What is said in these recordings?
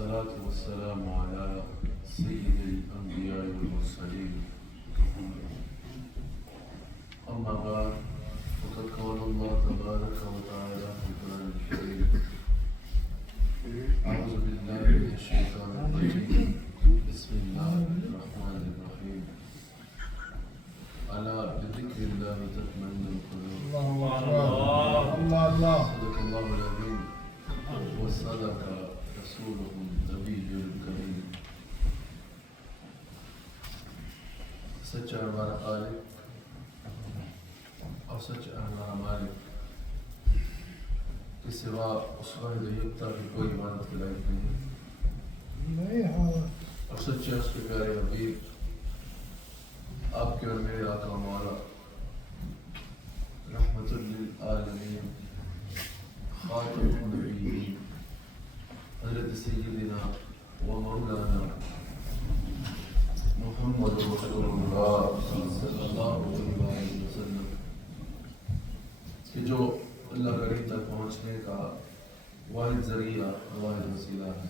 والصلاة والسلام على سيد الأنبياء والمرسلين أما بعد فقد قال الله تبارك وتعالى في القرآن الكريم أعوذ بالله من الشيطان الرجيم بسم الله الرحمن الرحيم ألا بذكر الله تطمئن القلوب الله صدق الله العظيم وصدق رسوله النبي الكريم. سچا ہمارا خالق اور سچا ہمارا مالک کے سوا اس واحد یکتا کی کوئی عبادت کے لائق نہیں اور سچے اس کے پیارے حبیب آپ کے اور میرے آقا مولا رحمت للعالمین خاتم النبیین حضرت سیدنا و مولانا محمد رسول اللہ صلی اللہ علیہ وسلم کہ جو اللہ کریم تک پہنچنے کا واحد ذریعہ واحد وسیلہ ہے،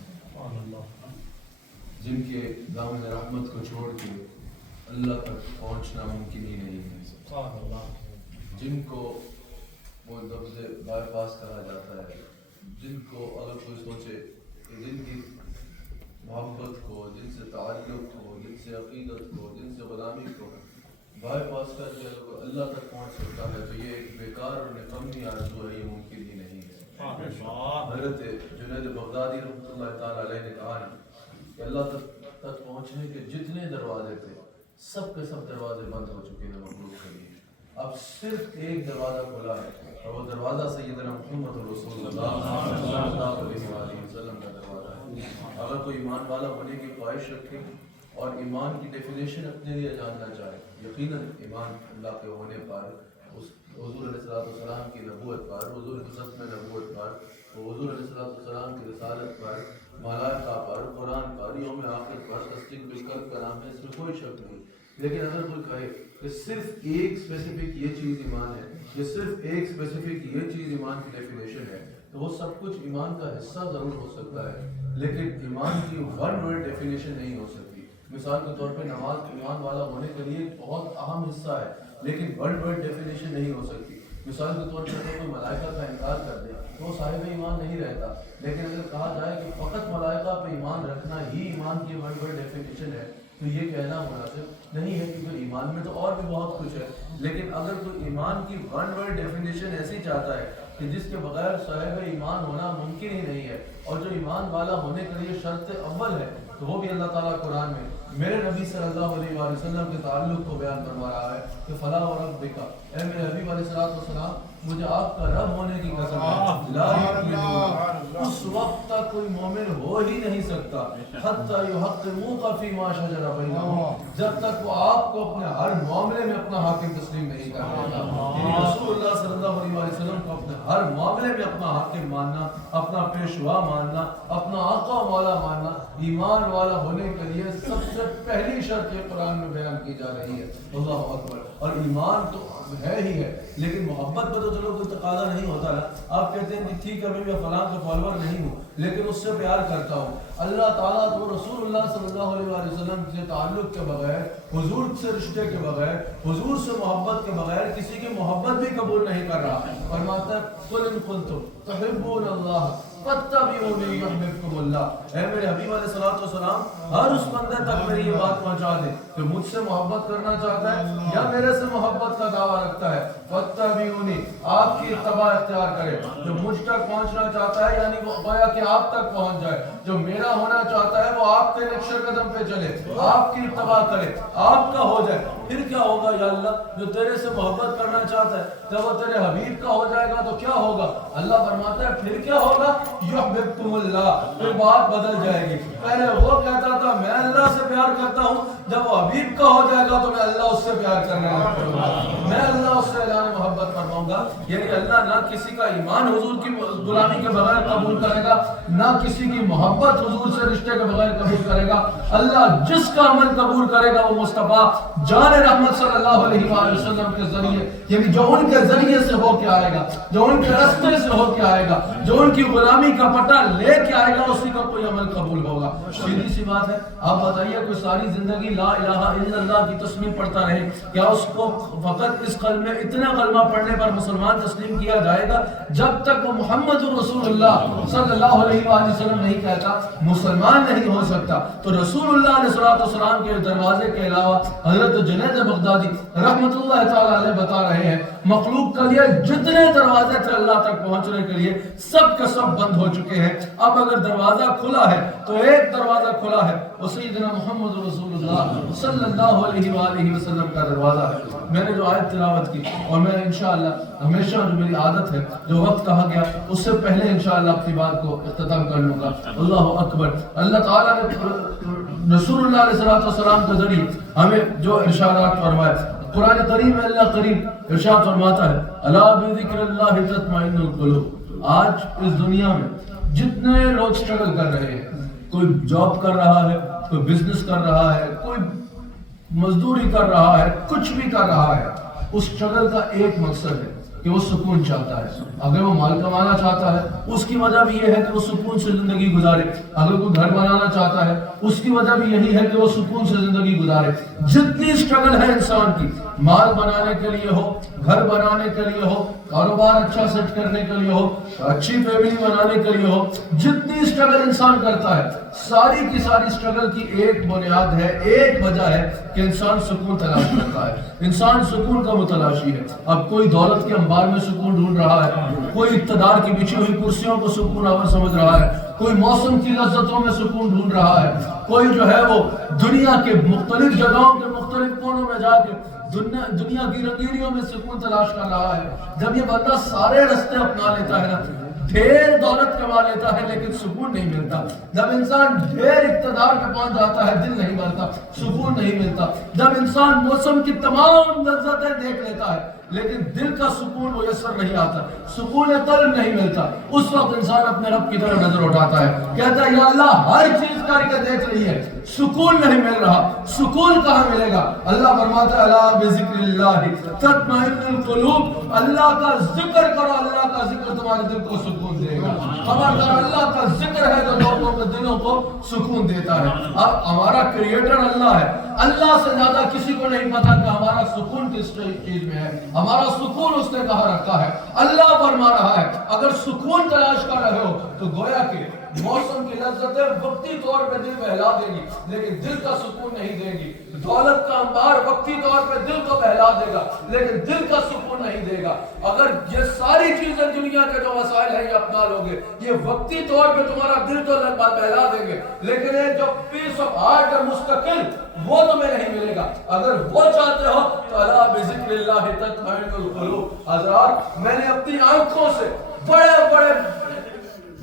جن کے دامن رحمت کو چھوڑ کے اللہ تک پہنچنا ممکن ہی نہیں ہے، جن کو وہ لفظ بائی پاس کہا جاتا ہے، جن کو اگر کوئی سوچے کہ جن کی محبت کو، جن سے تعلق کو، جن سے عقیدت کو، جن سے غلامی کو بائی پاس کر کے اللہ تک پہنچ سکتا ہے، تو یہ ایک بیکار اور نکمی آرزو ہے، یہ ممکن ہی نہیں ہے۔ حضرت جنید بغدادی رحمۃ اللہ تعالیٰ علیہ نے کہا کہ اللہ تک پہنچنے کے جتنے دروازے تھے سب کے سب دروازے بند ہو چکے ہیں مخلوق کے لیے، اب صرف ایک دروازہ کھلا ہے اور وہ دروازہ سیدنا محمد رسول اللہ صلی اللہ علیہ وسلم کا دروازہ ہے۔ اگر کوئی ایمان والا ہونے کی خواہش رکھے اور ایمان کی ڈیفینیشن اپنے لیے جاننا چاہے، یقیناً ایمان اللہ کے ہونے پر، حضور علیہ السلام کی نبوت پر، حضور کی ختم نبوت پر، حضور علیہ السلام کی رسالت پر، ملائکہ پر، قرآن پر، یوم آخر پر، تصدیق بالقلب کا نام ہے، اس میں کوئی شک نہیں۔ لیکن اگر کوئی کہے کہ صرف ایک اسپیسیفک یہ چیز ایمان ہے، یہ صرف ایک اسپیسیفک یہ چیز ایمان کی ڈیفینیشن ہے، تو وہ سب کچھ ایمان کا حصہ ضرور ہو سکتا ہے، لیکن ایمان کی ون ورڈ ڈیفینیشن نہیں ہو سکتی۔ مثال کے طور پہ نماز ایمان والا ہونے کے لیے بہت اہم حصہ ہے، لیکن ون ورڈ ڈیفینیشن نہیں ہو سکتی۔ مثال کے طور پر اگر کوئی ملائکہ کا انکار کر دے تو وہ صاحب ایمان نہیں رہتا، لیکن اگر کہا جائے کہ فقط ملائکہ پہ ایمان رکھنا ہی ایمان کی ون ورڈ ڈیفینیشن ہے، تو یہ کہنا مناسب نہیں ہے، کیونکہ ایمان میں تو اور بھی بہت کچھ ہے۔ لیکن اگر کوئی ایمان کی ون ورڈ ڈیفینیشن ایسی چاہتا ہے کہ جس کے بغیر صاحب ایمان ہونا ممکن ہی نہیں ہے، اور جو ایمان والا ہونے کے لیے شرط اول ہے، تو وہ بھی اللہ تعالیٰ قرآن میں میرے نبی صلی اللہ علیہ وآلہ وسلم کے تعلق کو بیان فرما رہا ہے کہ فلا وربک، اے میرے حبیب علیہ السلام، مجھے آپ کا رب ہونے کی قسم ہے، لا یؤمنون، اس وقت تک کوئی مومن ہو ہی نہیں سکتا حتی یحکموک فیما شجر بینہم، جب تک وہ آپ کو اپنے ہر معاملے میں اپنا حاکم تسلیم نہیں کر لیتا۔ یعنی رسول اللہ صلی اللہ علیہ وسلم کو اپنے ہر معاملے میں اپنا حاکم ماننا، اپنا پیشوا ماننا، اپنا آقا مولا ماننا، ایمان والا ہونے کے لیے سب سے پہلی شرط یہ قرآن میں بیان کی جا رہی ہے۔ اللہ اکبر۔ اور ایمان تو ہے ہی ہے، لیکن محبت پہ تو چلو کوئی تقاضا نہیں ہوتا نا، آپ کہتے ہیں کہ ٹھیک ہے میں فلاں کا فالوور نہیں ہوں لیکن اس سے پیار کرتا ہوں۔ اللہ تعالیٰ تو رسول اللہ صلی اللہ علیہ وسلم سے تعلق کے بغیر، حضور سے رشتے کے بغیر، حضور سے محبت کے بغیر کسی کی محبت بھی قبول نہیں کر رہا۔ فرماتا ہے قل ان کنتم تحبون اللہ فاتبعونی یحببکم اللہ، اے میرے حبیب علیہ السلام ہر اس بندے تک میری یہ بات پہنچا دے کہ مجھ سے محبت کرنا چاہتا ہے یا میرے سے محبت کا دعویٰ رکھتا ہے، فاتبعونی، آپ کی اتباع اختیار کرے، جو مجھ تک پہنچنا چاہتا ہے یعنی وہ گویا کہ آپ تک پہنچ جائے، جو میرا ہونا چاہتا ہے وہ آپ کے نقش قدم پہ چلے، آپ کی اتباع کرے، آپ کا ہو جائے۔ پھر کیا ہوگا یا اللہ؟ جو تیرے سے محبت کرنا چاہتا ہے جب وہ تیرے حبیب کا ہو جائے گا تو کیا ہوگا؟ اللہ فرماتا ہے پھر کیا ہوگا؟ یحببکم اللہ، پھر بات بدل جائے گی۔ پہلے وہ کہتا تھا میں اللہ سے پیار کرتا ہوں، جب وہ حبیب کا ہو جائے گا تو میں اللہ اس سے پیار کرنے لگوں گا، میں اللہ اس سے اعلان محبت فرماؤں گا. یعنی اللہ نہ کسی کا ایمان حضور کی غلامی کے بغیر قبول کرے گا، نہ کسی کی محبت حضور سے رشتے کے بغیر قبول کرے گا. اللہ جس کا عمل قبول کرے گا وہ مصطفیٰ جان رحمت صلی اللہ علیہ وآلہ وسلم کے ذریعے، یعنی جو ان کے ذریعے سے ہو کے آئے گا، جو ان کے راستے سے ہو کے آئے گا، جو ان کی غلامی کا پٹا لے کے آئے گا، اسی کا کوئی عمل قبول ہوگا. سیدھی سی بات ہے. آپ بتائیے کوئی ساری زندگی لا الہ الا اللہ کی تسبیح پڑھتا رہے، کیا اس کو فقط اس کلمے اتنا کلمہ پڑھنے پر مسلمان تسلیم کیا جائے گا؟ جب تک وہ محمد رسول اللہ صلی اللہ علیہ وآلہ وسلم نہیں کہتا مسلمان نہیں ہو سکتا. تو رسول اللہ علیہ السلام کے دروازے کے علاوہ حضرت جنید بغدادی رحمت اللہ تعالی علیہ بتا رہے ہیں مخلوق کے لیے جتنے دروازے تھے اللہ تک پہنچنے کے لیے سب کے سب بند ہو چکے ہیں. اب اگر دروازہ کھلا ہے تو ایک دروازہ کھلا ہے، وہ سیدنا محمد رسول اللہ صلی اللہ علیہ وآلہ وسلم کا دروازہ ہے. میں نے جو آیت تلاوت کی اور میں انشاءاللہ ہمیشہ جو میری عادت ہے جو وقت کہا گیا اس سے پہلے انشاءاللہ اپنی بات کو اختتام کر لوں گا. اللہ اکبر. اللہ تعالیٰ نے رسول اللہ علیہ السلام کے ذریعے ہمیں جو ارشادات فرمائے قرآن کریم میں اللہ کریم ارشاد فرماتا ہے الا بذکر اللہ تطمئن القلوب. آج اس دنیا میں جتنے لوگ سٹرگل کر رہے ہیں، کوئی جاب کر رہا ہے، کوئی بزنس کر رہا ہے، کوئی مزدوری کر رہا ہے، کچھ بھی کر رہا ہے، اس سٹرگل کا ایک مقصد ہے کہ وہ سکون چاہتا ہے. اگر وہ مال کمانا چاہتا ہے اس کی وجہ بھی یہ ہے کہ وہ سکون سے زندگی گزارے. اگر کوئی گھر بنانا چاہتا ہے اس کی وجہ بھی یہی ہے کہ وہ سکون سے زندگی گزارے. جتنی سٹرگل ہے انسان کی، مال بنانے کے لیے ہو، گھر بنانے کے لیے ہو، کاروبار اچھا سیٹ کرنے کے لیے ہو، اچھی فیملی بنانے کے لیے ہو، جتنی سٹرگل انسان کرتا ہے ساری کی ساری سٹرگل کی ایک بنیاد ہے، ایک وجہ ہے کہ انسان سکون تلاش کرتا ہے. انسان سکون کا متلاشی ہے. اب کوئی دولت کے انبار میں سکون ڈھونڈ رہا ہے، کوئی اقتدار کی بچھی ہوئی کرسیوں کو سکون آور سمجھ رہا ہے، کوئی موسم کی لذتوں میں سکون ڈھونڈ رہا ہے، کوئی جو ہے وہ دنیا کے مختلف جگہوں کے مختلف کونوں میں جا کے دنیا کی رنگینیوں میں سکون تلاش کر رہا ہے. جب یہ بندہ سارے رستے اپنا لیتا ہے نا، ڈھیر دولت کما لیتا ہے لیکن سکون نہیں ملتا. جب انسان ڈھیر اقتدار پہ پہنچ جاتا ہے دل نہیں بھرتا، سکون نہیں ملتا. جب انسان موسم کی تمام لذتیں دیکھ لیتا ہے لیکن دل کا سکون میسر نہیں آتا، سکون قلب نہیں ملتا، اس وقت انسان اپنے رب کی طرف نظر اٹھاتا ہے، کہتا ہے یا اللہ ہر چیز کر کے دیکھ رہی ہے، سکون نہیں مل رہا، سکون کہاں ملے گا؟ اللہ فرماتا ہے الا بذکر اللہ تطمئن القلوب. اللہ کا ذکر کرو، اللہ کا ذکر تمہارے دل کو سکون دے گا. خبردار اللہ کا ذکر ہے جو لوگوں کے دلوں کو سکون دیتا ہے. اب ہمارا کریٹر اللہ ہے، اللہ سے زیادہ کسی کو نہیں پتا کہ ہمارا سکون کس چیز میں ہے، ہمارا سکون اس نے کہاں رکھا ہے. اللہ فرما رہا ہے اگر سکون تلاش کر رہے ہو تو گویا کہ موسم کی لذتیں وقتی طور پہ دل بہلا دے گی لیکن دل کا سکون نہیں دے گی. دولت کا انبار وقتی طور پہ دل کو بہلا دے گا لیکن دل کا سکون نہیں دے گا. اگر یہ ساری چیزیں دنیا کے جو وسائل ہیں یہ اپنا لوگے، یہ وقتی طور پہ تمہارا دل تو بہلا دیں گے لیکن ایک جو پیس آف ہارٹ ہے مستقل وہ تمہیں نہیں ملے گا. اگر وہ چاہتے ہو تو الا بذکر اللہ تطمئن القلوب. حضرات میں نے اپنی آنکھوں سے بڑے بڑے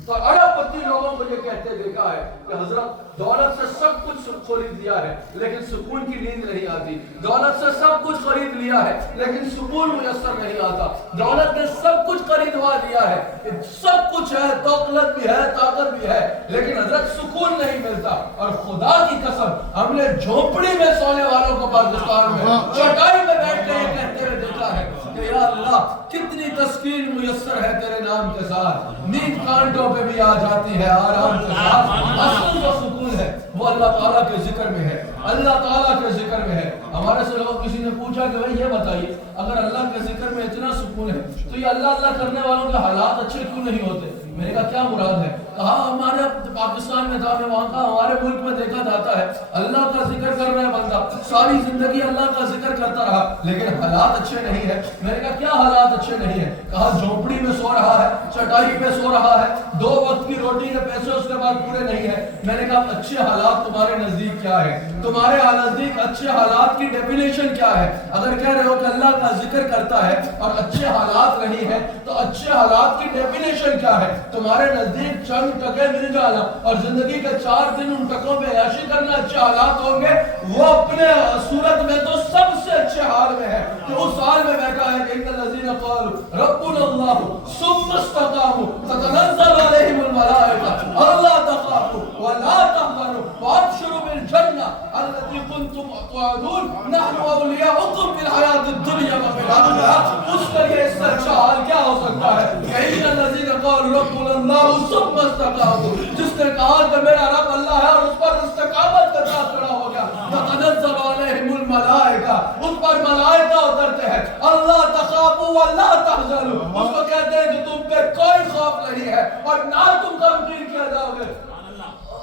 ارب پتی لوگوں کو یہ کہتے دیکھا ہے کہ حضرت دولت سے سب کچھ خرید لیا ہے لیکن سکون کی نیند نہیں آتی. دولت سے سب کچھ خرید لیا ہے لیکن سکون میسر نہیں آتا. دولت نے سب کچھ خریدوا لیا ہے، سب کچھ ہے، دولت بھی ہے، طاقت بھی ہے، لیکن حضرت سکون نہیں ملتا. اور خدا کی قسم ہم نے جھونپڑی میں سونے والوں کو پاکستان میں چٹائی میں بیٹھ کے یہ کہتے ہوئے دیکھا ہے کہ یا اللہ کتنی تسکین میسر ہے تیرے نام کے ساتھ. نیند کانٹوں پہ بھی آ جاتی ہے، آرام کے ساتھ اصل جو سکون ہے وہ اللہ تعالیٰ کے ذکر میں ہے، اللہ تعالیٰ کے ذکر میں ہے. ہمارے سے لوگ کسی نے پوچھا کہ بھائی یہ بتائیے اگر اللہ کے ذکر میں اتنا سکون ہے تو یہ اللہ کرنے والوں کے حالات اچھے کیوں نہیں ہوتے؟ میں نے کہا کیا مراد ہے؟ کہا ہمارے پاکستان میں تھا، میں وہاں کا ہمارے ملک میں دیکھا جاتا ہے اللہ کا ذکر کر رہا ہے بندہ، ساری زندگی اللہ کا ذکر کرتا رہا لیکن حالات اچھے نہیں ہے. میں نے کہا کیا حالات اچھے نہیں ہے؟ کہا جھونپڑی میں سو رہا ہے، چٹائی پہ سو رہا ہے, 2 وقت کی روٹی کے پیسے اس کے بعد پورے نہیں ہے. میں نے کہا اچھے حالات تمہارے نزدیک کیا ہے؟ تمہارے نزدیک اچھے حالات کی ڈیفینیشن کیا ہے؟ اگر کہہ رہے ہو کہ اللہ کا ذکر کرتا ہے اور اچھے حالات نہیں ہے تو اچھے حالات کی ڈیفینیشن کیا ہے؟ تمہارے نزدیک چند ٹکے مل جانا اور زندگی کے 4 دن ان ٹکوں پہ عیاشی کرنا اچھے حالات ہوں گے؟ وہ اپنے صورت میں تو سب سے اچھے حال میں ہے کہ اس حال میں بیٹھا ہے کہ ان الذین قالوا ربنا اللہ ثم استقاموا تتنزل علیہم الملائکہ الا تخافوا ولا تحزنوا وابشروا بالجنہ التي كنتم توعدون نحن اولیاؤکم فی الحیاۃ الدنیا وفی الآخرہ. اس کا یہ اس سے اچھا حال کیا ہو سکتا ہے کہ ان الذین قالوا ربنا اللہ ثم استقاموا, جس نے کہا کہ میرا رب اللہ ہے اور اس پر استقامت کے ساتھ کھڑا ہو گیا. تتنزل علیہم الملائکہ, اس پر ملائکہ اترتے ہیں. اللہ تخافوا ولا تحزنوا, اس کو کہتے ہیں کہ تم پہ کوئی خوف نہیں ہے اور نہ تم غمگین کیا جاؤ گے.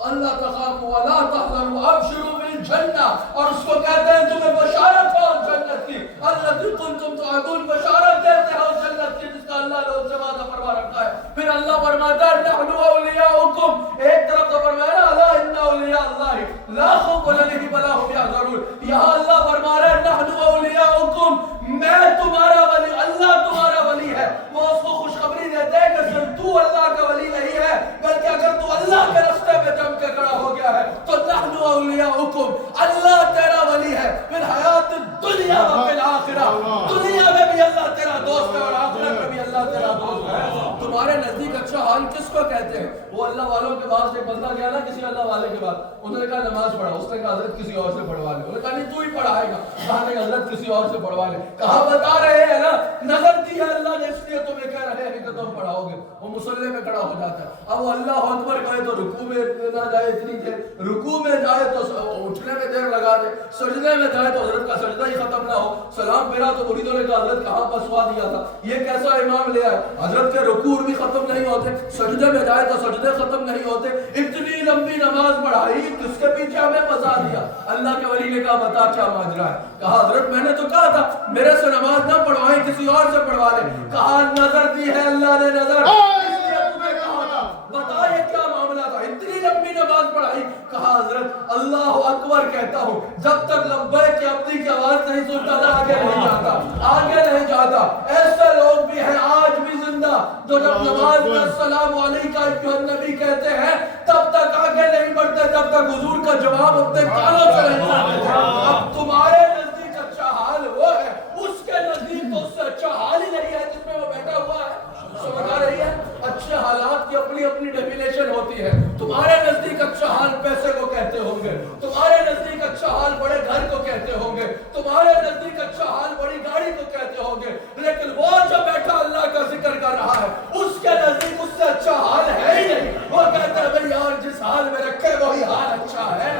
اللہ تخافوا ولا تحزنوا ابشروا بالجنہ, اور اس کو کہتے ہیں تمہیں بشارت ہو جنت کی. التي كنتم توعدون, بشارت دیتے ہو جنت کی جس کا اللہ نے ان سے وعدہ فرما رکھا ہے. پھر اللہ فرماتا ہے نحن اولیاؤکم, ایک طرف تو فرمایا الا ان اولیاء اللہ لا خوف علیہم ولا هم يحزنون. یہاں اللہ فرما رہا ہے نحن اولیاؤکم, میں تمہارا ولی, اللہ تمہارا ولی ہے. وہ اس کو خوشخبری دیتے ہیں کہ صرف تو اللہ کا ولی نہیں ہے بلکہ اگر تو اللہ کے راستے میں جم کے کھڑا ہو گیا ہے تو نحن اولیاؤکم, اللہ تیرا ولی ہے. پھر حیات دنیا و فی الآخرہ, دنیا میں بھی اللہ تیرا دوست ہے اور آخرت میں بھی اللہ تیرا دوست ہے. تمہارے نزدیک اچھا حال کس کو کہتے ہیں؟ وہ اللہ والوں کے پاس ایک بندہ گیا نا کسی اللہ والے کے پاس, انہوں نے کہا نماز پڑھا, اس نے کہا حضرت کسی اور سے پڑھوا لے. انہوں نے کہا نہیں تو ہی پڑھائے گا. کہا نہیں حضرت کسی اور سے پڑھوا لے. کہا بتا رہے ہیں نا نظر دی ہے اللہ نے اس لیے تمہیں کہہ رہے ہیں کہ تم پڑھاؤ گے. وہ مصلی میں کھڑا ہو جاتا ہے. اب وہ اللہ اکبر کہے تو رکوع میں نہ جائے اتنی دیر, رکوع میں جائے تو اٹھنے میں دیر لگا دے, سجدے میں جائے تو حضرت کا سجدہ ہی ختم نہ ہو. سلام پھرا تو مریدوں نے کہا حضرت کہاں پسوا دیا تھا, یہ کیسا امام لے آئے. حضرت کے رکوع بھی ختم نہیں ہوتے, سجدے میں جائے تو سجدے ختم نہیں ہوتے. اتنی لمبی نماز پڑھائی, کس کے پیچھے ہمیں پھنسا دیا. اللہ کے ولی نے کہا بتا کیا ماجرا ہے. کہا حضرت میں نے تو کہا تھا میرے سے نماز نہ پڑھوائیں کسی اور سے پڑھوا لے. کہا نظر دی ہے اللہ نے نظر, اس لیے تمہیں کہا تھا. بتا یہ کیا معاملہ تھا, اتنی لمبی نماز پڑھائی. کہا حضرت اللہ اکبر کہتا ہوں جب تک لبیک کی عبدی کی آواز نہیں سنتا تھا آگے نہیں جاتا, آگے نہیں جاتا. ایسے لوگ بھی ہیں آج بھی زندہ جو جب نماز میں السلام علیکہ ایھا النبی کہتے ہیں تب تک آگے نہیں بڑھتے جب تک حضور کا جواب اپنے کانوں سے نہیں سنتے. اب تمہارے نزدیک اچھا حال وہ ہے, اس کے نزدیک تو اس سے اچھا حال ہی نہیں ہے جس میں وہ بیٹھا ہوا ہے. سمجھ آ رہی ہے؟ اچھے حالات کی اپنی اپنی ڈیفینیشن ہوتی ہے. تمہارے نزدیک اچھا حال پیسے کو کہتے ہوں گے, تمہارے نزدیک اچھا حال بڑے گھر کو کہتے ہوں گے, تمہارے نزدیک اچھا حال بڑی گاڑی کو کہتے ہوں گے, لیکن وہ جو بیٹھا اللہ کا ذکر کر رہا ہے اس کے نزدیک اس سے اچھا حال ہے ہی نہیں. وہ کہتا ہے بھئی یار جس حال میں رکھے وہی حال اچھا ہے.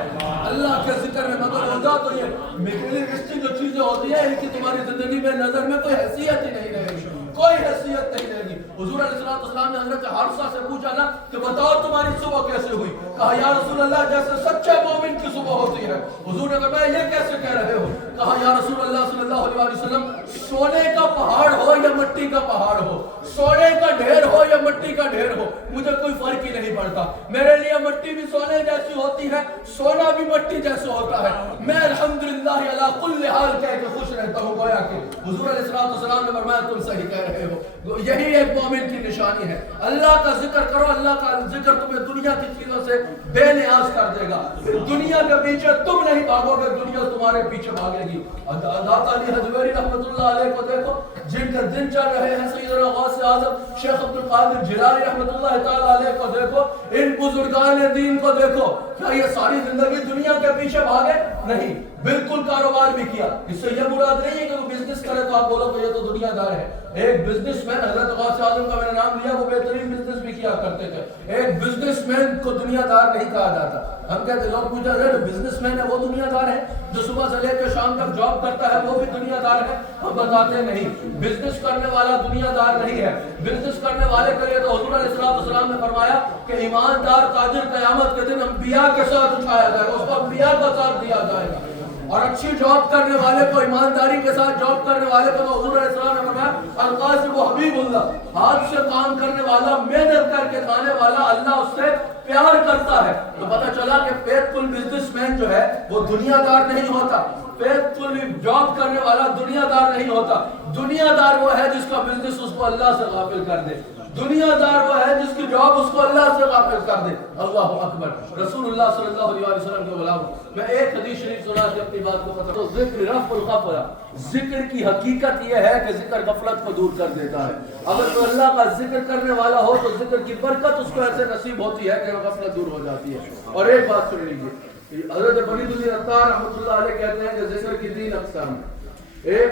اللہ کے ذکر میں مگن ہو جا تو یہ میٹیریلسٹک جو چیزیں ہوتی ہیں ان کی تمہاری زندگی میں نظر میں کوئی حیثیت ہی نہیں رہے گی, کوئی حیثیت نہیں رہے گی. حضور علیہ السلام نے حضرت حارثہ سے پوچھا نا کہ بتاؤ تمہاری صبح کیسے ہوئی. کہا یا رسول اللہ جیسے سچے مومن کی صبح ہوتی ہے. حضور نے فرمایا یہ کیسے کہہ رہے ہو. کہا یا رسول اللہ صلی اللہ علیہ وسلم سونے کا پہاڑ ہو یا مٹی کا پہاڑ ہو, سونے کا ڈھیر ہو یا مٹی کا ڈھیر ہو, مجھے کوئی فرق ہی نہیں پڑتا. میرے لیے مٹی بھی سونے جیسی ہوتی ہے, سونا بھی مٹی جیسا ہوتا ہے. میں الحمدللہ علی کل حال کہہ کے خوش رہتا ہوں. گویا کہ حضور علیہ السلام نے فرمایا تم صحیح کہہ رہے ہو. یہی ایک مومن کی نشانی ہے. اللہ کا ذکر کرو, اللہ کا ذکر تمہیں دنیا کی چیزوں سے بے نیاز کر دے گا. دنیا کے پیچھے تم نہیں بھاگو گے, دنیا تمہارے پیچھے بھاگے گی. داتا علی حجویری رحمۃ اللہ علیہ کو دیکھو, جن کے دن چل رہے ہیں سیدنا غوث اعظم شیخ عبد القادر جیلانی رحمۃ اللہ تعالی علیہ کو دیکھو, ان بزرگان دین کو دیکھو. کیا یہ ساری زندگی دنیا کے پیچھے بھاگے؟ نہیں, بالکل کاروبار بھی کیا. اس سے یہ مراد نہیں ہے کہ وہ بزنس کرے تو آپ بولو کہ یہ تو دنیا دار ہے. ایک بزنس مین, حضرت غوث اعظم کا میں نے نام لیا, وہ بہترین بزنس بھی کیا کرتے تھے. ایک بزنس مین کو دنیا دار نہیں کہا جاتا. ہم کہتے لوگ پوچھا جو بزنس مین ہے وہ دنیا دار ہے, جو صبح سے لے کے شام تک جاب کرتا ہے وہ بھی دنیا دار ہے. ہم بتاتے نہیں, بزنس کرنے والا دنیا دار نہیں ہے. بزنس کرنے والے کے لیے تو حضور علیہ السلام نے فرمایا کہ ایماندار تاجر قیامت کے دن انبیاء کے ساتھ اٹھایا جائے گا, اس کو انبیاء کا ساتھ دیا جائے گا. اور اچھی جاب کرنے والے کو، ایمانداری کے ساتھ جاب کرنے والے کو تو حضور علیہ السلام نے فرمایا القاسم حبیب اللہ، ہاتھ سے کام کرنے والا، محنت کر کے کھانے والا، اللہ اس سے پیار کرتا ہے۔ تو پتہ چلا کہ فیتھ فل بزنس مین جو ہے وہ دنیا دار نہیں ہوتا، فیتھ فل جاب کرنے والا دنیا دار نہیں ہوتا۔ دنیا دار وہ ہے جس کا بزنس اس کو اللہ سے غافل کر دے، دنیا دار وہ ہے جس کی جاب اس کو اللہ سے غافل کر دے۔ اللہ اکبر۔ رسول اللہ صلی اللہ علیہ وسلم کے غلام، میں ایک حدیث شریف سنا کے اپنی بات کو ختم کرتا ہوں۔ ذکر رفع الغفلہ، ذکر کی حقیقت یہ ہے کہ ذکر غفلت کو دور کر دیتا ہے۔ اگر تو اللہ کا ذکر کرنے والا ہو تو ذکر کی برکت اس کو ایسے نصیب ہوتی ہے کہ غفلت دور ہو جاتی ہے۔ اور ایک بات سن لیجیے، حضرت فرید الدین عطار رحمۃ اللہ علیہ کہتے ہیں کہ ذکر کی 3 اقسام ہیں۔ ایک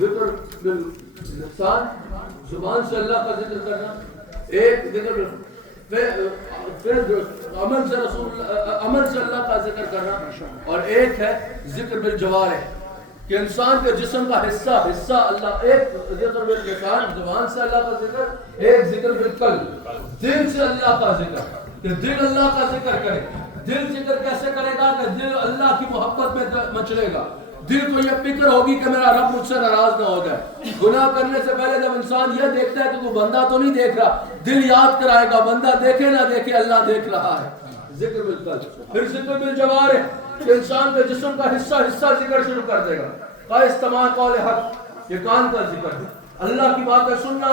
ذکر باللسان، زبان سے اللہ کا ذکر کرنا، ایک ذکر عمل سے اللہ کا ذکر کرنا، اور ایک ہے ذکر بالجوارح کہ انسان کے جسم کا حصہ اللہ، ایک ذکر باللسان زبان سے اللہ کا ذکر، ایک ذکر بالقلب دل سے اللہ کا ذکر کہ دل اللہ کا ذکر کرے۔ دل ذکر کیسے کرے گا کہ دل اللہ کی محبت میں مچلے گا، دل کو یہ فکر ہوگی کہ میرا رب مجھ سے ناراض نہ ہو جائے۔ گناہ کرنے سے پہلے جب انسان یہ دیکھتا ہے کہ کوئی بندہ تو نہیں دیکھ رہا، دل یاد کرائے گا بندہ دیکھے نہ دیکھے اللہ دیکھ رہا ہے، ذکر بالقلب۔ پھر ذکر بالجوارح کہ انسان کے جسم کا حصہ ذکر شروع کر دے گا۔ استماع قول حق، یہ کان کا ذکر ہے، اللہ کی باتیں سننا،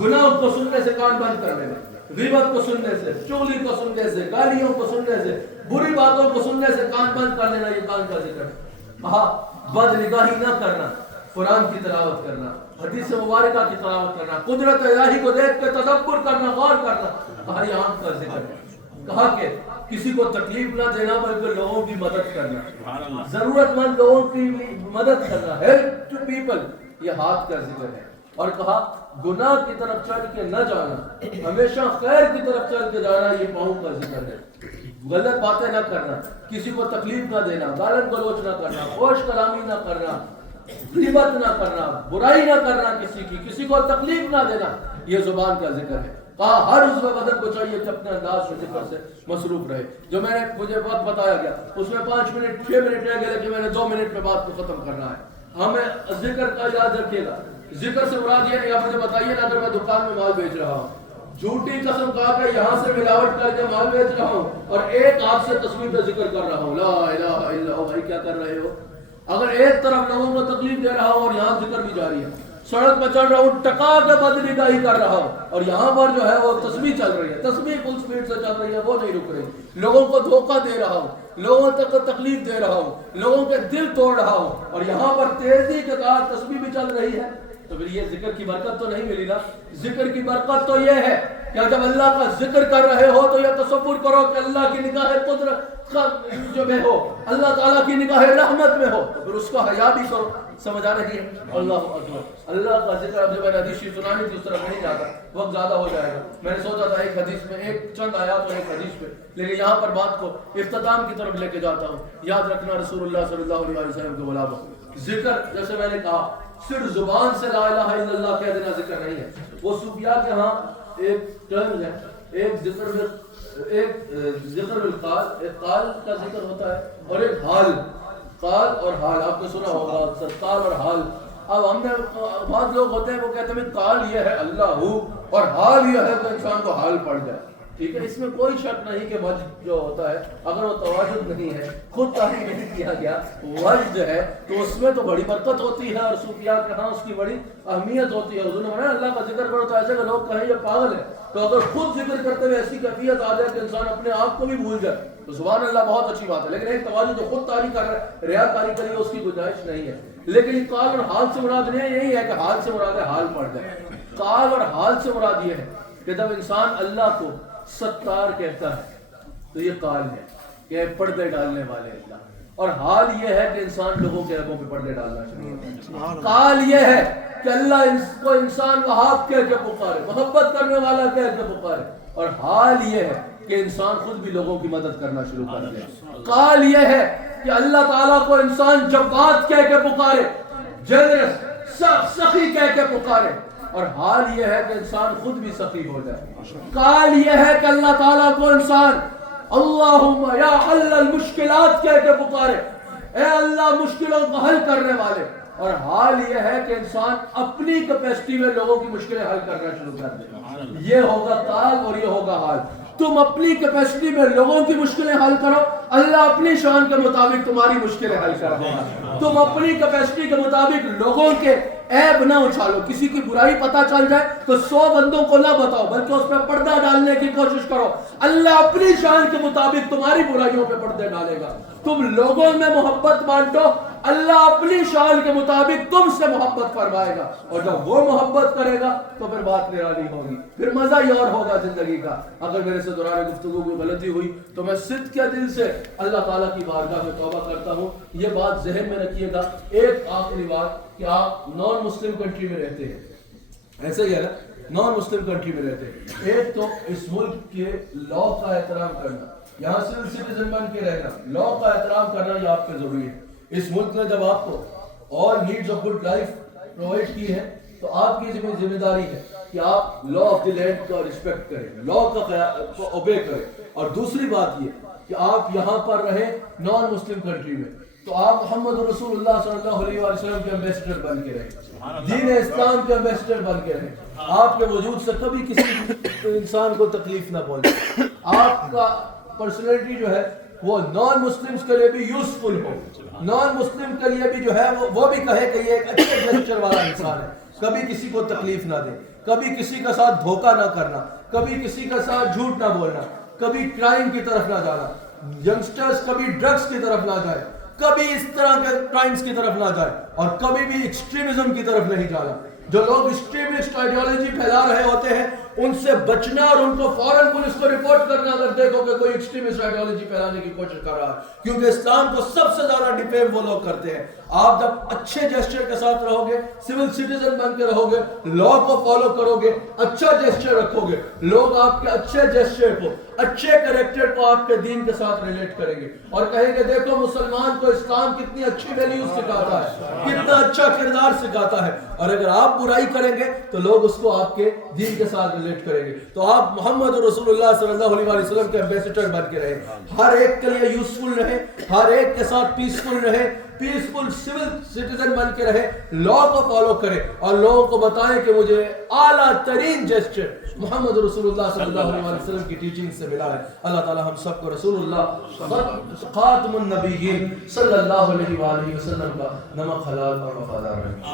گناہ کو سننے سے کان بند کر لینا، غیبت کو سننے سے، چغلی کو سننے سے، گالیوں کو سننے سے، بری باتوں کو سننے سے کان بند کر لینا، یہ کان کا ذکر ہے۔ کہا بد نگاہی نہ کرنا، قرآن کی تلاوت کرنا، حدیث مبارکہ کی تلاوت کرنا، قدرت الہی کو دیکھ کے تدبر کرنا، غور کرنا، کہا یہ آنکھ کا ذکر ہے۔ کہا کہ کسی کو تکلیف نہ دینا بلکہ لوگوں کی مدد کرنا، ضرورت مند لوگوں کی مدد کرنا، ہیلپ ٹو پیپل، یہ ہاتھ کا ذکر ہے۔ اور کہا گناہ کی طرف چڑھ کے نہ جانا، ہمیشہ خیر کی طرف چل کے جانا، یہ پاؤں کا ذکر ہے۔ غلط باتیں نہ کرنا، کسی کو تکلیف نہ دینا، گالن گلوچ نہ کرنا، فحش کلامی نہ کرنا، غیبت نہ کرنا، برائی نہ کرنا کسی کو تکلیف نہ دینا، یہ زبان کا ذکر ہے۔ کہا ہر عضو بدن کو چاہیے کہ اپنے انداز سے ذکر سے مصروف رہے۔ جو مجھے وقت بتایا گیا اس میں 5 منٹ 6 منٹ رہ گئے کہ میں نے 2 منٹ میں بات کو ختم کرنا ہے۔ ہمیں ذکر کا یاد رکھیے گا، ذکر سے مراد یہ نہیں، آپ مجھے بتائیے نا اگر میں دکان میں مال بیچ رہا ہوں، جھوٹی قسم کھا کے یہاں سے ملاوٹ کر کے مال بیچ رہا ہوں اور ایک ہاتھ سے تصویر پہ ذکر کر رہا ہوں لا الہ الا اللہ، بھائی کیا کر رہے ہو؟ اگر ایک طرف لوگوں کو تکلیف دے رہا ہوں اور یہاں ذکر بھی جاری ہے، سڑک پہ چل رہا ہوں ٹکا کے بد نگاہی کر رہا ہوں اور یہاں پر جو ہے وہ تسبیح چل رہی ہے، تسبیح فل سپیڈ سے چل رہی ہے، وہ نہیں رک رہی، لوگوں کو دھوکہ دے رہا ہوں، لوگوں تک تکلیف دے رہا ہوں، لوگوں کے دل توڑ رہا ہوں اور یہاں پر تیزی کے ساتھ تسبیح بھی چل رہی ہے، تو پھر یہ ذکر کی برکت تو نہیں ملی نا۔ ذکر کی برکت تو یہ ہے کہ جب اللہ کا ذکر کر رہے ہو تو یہ تصور کرو کہ اللہ کی نگاہ قدرت جو میں ہو، اللہ تعالیٰ کی نگاہ رحمت میں ہو، تو پھر اس کو حیا بھی کرو۔ سمجھ آ رہی ہے؟ اللہ اکبر۔ اللہ کا ذکر، اب جب میں نے حدیث سنانی تھی اس طرح نہیں جاتا، وقت زیادہ ہو جائے گا، میں نے سوچا تھا ایک حدیث میں ایک چند آیات اور ایک حدیث پہ، لیکن یہاں پر بات کو اختتام کی طرف لے کے جاتا ہوں۔ یاد رکھنا رسول اللہ صلی اللہ علیہ وسلم کے غلام، ذکر جیسے میں نے کہا صرف زبان سے لا الہ الا اللہ کہہ دینا ذکر نہیں ہے، وہ صوفیاء کے ہاں ایک ٹرم ہے، ایک ذکر بالقال، ایک قال کا ذکر ہوتا ہے اور ایک حال، قال اور حال، آپ نے سنا ہوگا اکثر قال اور حال۔ اب ہم نے بعض لوگ ہوتے ہیں وہ کہتے ہیں قال یہ ہے اللہ ہو اور حال یہ ہے کہ انسان کو حال پڑ جائے، ٹھیک ہے، اس میں کوئی شک نہیں کہ وجہ جو ہوتا ہے اگر وہ تواجد نہیں ہے، خود تعریف نہیں کیا گیا، وجہ جو ہے تو اس میں تو بڑی برکت ہوتی ہے اور صوفیاء کے ہاں اس کی بڑی اہمیت ہوتی ہے۔ حضور نے فرمایا اللہ کا ذکر کرو تو ایسے کہ لوگ کہیں یہ پاگل ہے، تو اگر خود ذکر کرتے ہوئے ایسی کیفیت آ جائے کہ انسان اپنے آپ کو بھی بھول جائے تو سبحان اللہ بہت اچھی بات ہے، لیکن ایک تواجد جو خود تعریف کر رہا ہے، ریاکاری کری اس کی گنجائش نہیں ہے۔ لیکن قال اور حال سے مراد نہیں یہی ہے کہ حال سے مراد ہے حال پڑ جائے، قال اور حال سے مراد یہ ہے کہ جب انسان اللہ کو ستار کہتا ہے تو یہ قال ہے کہ پردے ڈالنے والے اللہ، اور حال یہ ہے کہ انسان لوگوں کے عیبوں پہ پردے ڈالنا چاہیے۔ قال یہ ہے کہ اللہ کو انسان وہاب کہہ کے پکارے، محبت کرنے والا کہہ کے پکارے، اور حال یہ ہے کہ انسان خود بھی لوگوں کی مدد کرنا شروع کر دے۔ قال یہ ہے کہ اللہ تعالیٰ کو انسان جواد کہہ کے پکارے، جنرس سخی کہہ کے پکارے، اور حال یہ ہے کہ انسان خود بھی سخی ہو جائے۔ قال یہ ہے کہ اللہ تعالیٰ کو انسان اللہم یا حل المشکلات کہہ کے پکارے، اے اللہ مشکلوں کو حل کرنے والے. اور حال یہ ہے کہ انسان اپنی کیپیسٹی میں لوگوں کی مشکلیں حل کرنا شروع کر دے. یہ ہوگا کال اور یہ ہوگا حال. تم اپنی کیپیسٹی میں لوگوں کی مشکلیں حل کرو, اللہ اپنی شان کے مطابق تمہاری مشکلیں حل کرے گا. تم اپنی کیپیسٹی کے مطابق لوگوں کے عیب نہ اچھالو. کسی کی برائی پتہ چل جائے تو 100 بندوں کو نہ بتاؤ, بلکہ اس پہ پردہ ڈالنے کی کوشش کرو. اللہ اپنی شان کے مطابق تمہاری برائیوں پہ پردے ڈالے گا. تم لوگوں میں محبت بانٹو, اللہ اپنی شان کے مطابق تم سے محبت فرمائے گا. اور جب وہ محبت کرے گا تو پھر بات نرالی ہوگی, پھر مزہ ہی اور ہوگا زندگی کا. اگر میرے سے دوران گفتگو میں غلطی ہوئی تو میں صدق کے دل سے اللہ تعالیٰ کی بارگاہ میں توبہ کرتا ہوں. یہ بات ذہن میں رکھیے گا. ایک آخری بات کہ آپ نان مسلم کنٹری میں رہتے ہیں, ایسے ہی ہے نا, نان مسلم کنٹری میں رہتے ہیں. ایک تو اس ملک کے لا کا احترام کرنا, یہاں سول سٹیزن بن کے رہنا, لا کا احترام کرنا یہ آپ پہ ضروری ہے. اس ملک نے جب آپ کو all needs of good life provide کی ہے تو آپ کی ذمہ داری ہے کہ آپ لا آف دی لینڈ کا رسپیکٹ کریں, لا کا اوبے کریں. اور دوسری بات یہ کہ آپ یہاں پر رہیں نان مسلم کنٹری میں تو آپ محمد رسول اللہ صلی اللہ علیہ وسلم کے ایمبیسڈر بن کے رہیں, دین اسلام کے ایمبیسڈر بن کے رہیں. آپ کے وجود سے کبھی کسی انسان کو تکلیف نہ پہنچے. آپ کا پرسنالٹی جو ہے وہ نان مسلمز کے لیے بھی یوزفل ہو, نان مسلم کے لیے بھی جو ہے وہ بھی کہے کہ یہ ایک اچھے جسچر والا انسان ہے. کبھی کسی کو تکلیف نہ دے, کبھی کسی کے ساتھ دھوکہ نہ کرنا, کبھی کسی کے ساتھ جھوٹ نہ بولنا, کبھی کرائم کی طرف نہ جانا. ینگسٹرز کبھی ڈرگز کی طرف نہ جائے, کبھی اس طرح کے کرائمز کی طرف نہ جائے, اور کبھی بھی ایکسٹریمزم کی طرف نہیں جانا. جو لوگ ایکسٹریمسٹ آئیڈیالوجی پھیلا رہے ہوتے ہیں ان سے بچنا اور ان کو فوراً پولیس کو رپورٹ کرنا اگر دیکھو کہ کوئی ایکسٹریمسٹ آئیڈیالوجی پھیلانے کی کوشش کر رہا ہے, کیونکہ اسلام کو سب سے زیادہ ڈیفیم وہ لوگ کرتے ہیں. آپ جب اچھے جسچر کے ساتھ رہو گے, سول سٹیزن بن کے رہو گے, لا کو فالو کرو گے, اچھا جسچر رکھو گے, لوگ آپ کے اچھے جسچر کو, اچھے کریکٹر کو آپ کے دین کے ساتھ ریلیٹ کریں گے اور کہیں گے دیکھو مسلمان کو اسلام کتنی اچھی ویلیوز سکھاتا ہے, کتنا اچھا کردار سکھاتا ہے. اور اگر آپ برائی کریں گے تو لوگ اس کو آپ کے دین کے ساتھ ریلیٹ کریں گے. تو آپ محمد رسول اللہ صلی اللہ علیہ وسلم کے ایمبیسڈر بن کے رہیں, ہر ایک کے لیے یوزفل رہیں, ہر ایک کے ساتھ پیسفل رہیں, پیسفل سول سٹیزن بن کے رہے, لا کو فالو کرے اور لوگوں کو بتائیں کہ مجھے اعلیٰ ترین جسچر محمد رسول اللہ صلی اللہ علیہ وسلم کی ٹیچنگ سے ملا ہے. اللہ تعالی ہم سب کو رسول اللہ خاتم النبیین صلی اللہ علیہ وسلم کا نمک حلال اور وفادار ہے.